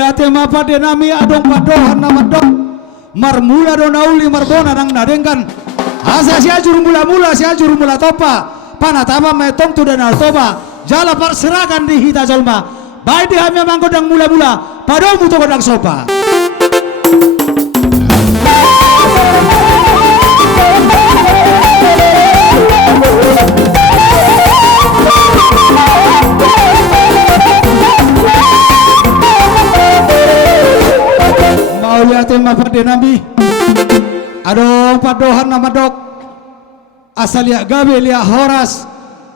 Maulia tema pada nami adong padohan nama dok marmula donauli marbona nang nadengkan asa si ajur mula topa panatama metong tu dan altoba jala perserakan di hita jolma baik di hamil mangkodang mula padomu tu kodang sopa. Maulia tema pada nabi adong padohan nama dok asal ya gabe liya horas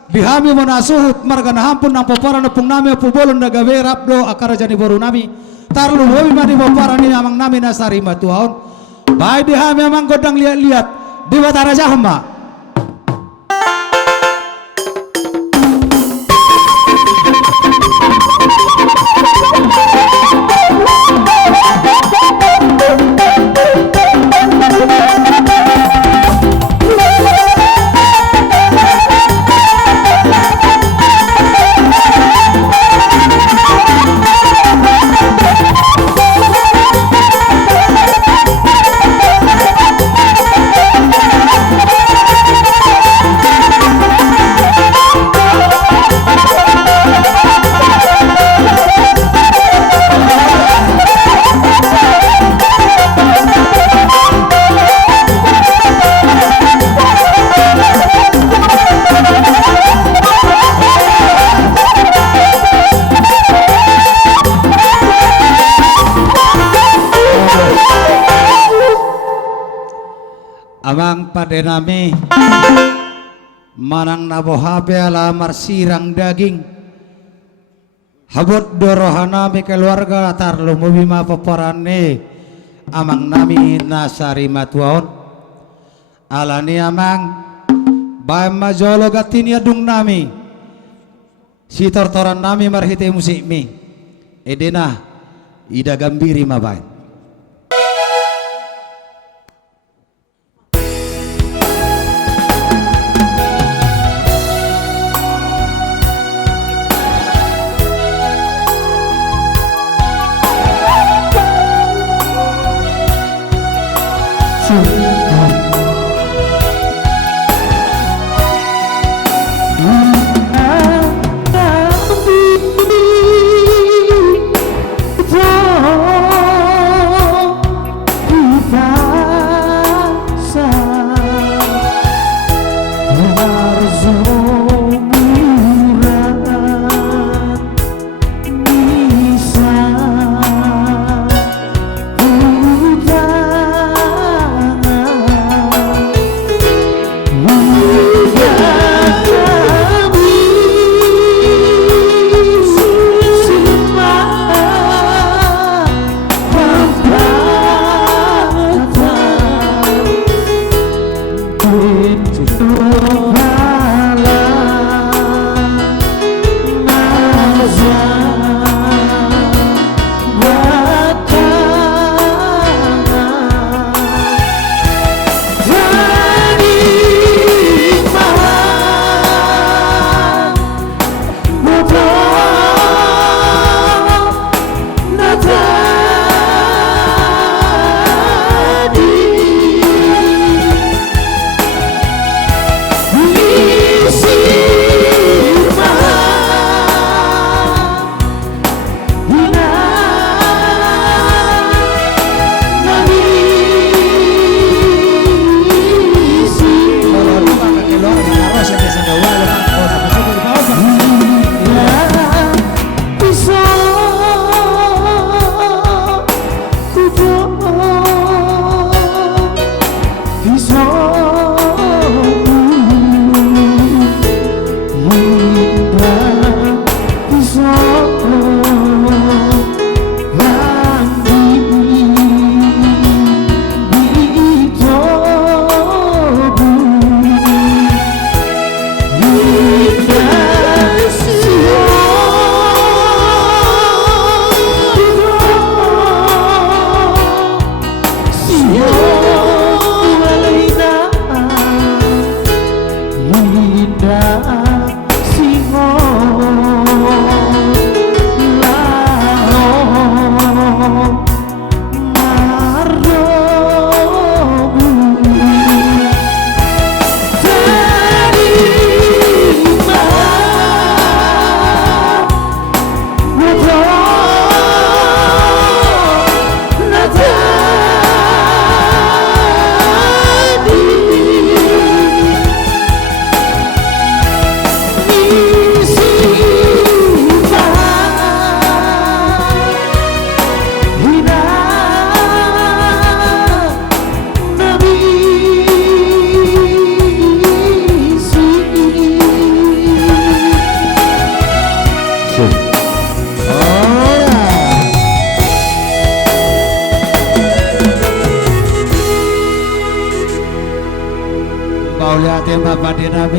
bihami monasuhut margana hampun nang popara nepung nami pubolon da gabe rapdo akara jani boru nami tarlu hobi mani popara ni amang nami nasari matuaon baik dihami amang godang liat-liat di batara jahma. Amang pada nami manang nabohabe alamar sirang daging habut dorohanami keluarga latar lumubima peporane amang nami nasari matuaon alani amang bae majolo gatini adung nami si tortoran nami marhite musik mi edena ida gambiri mabain. nami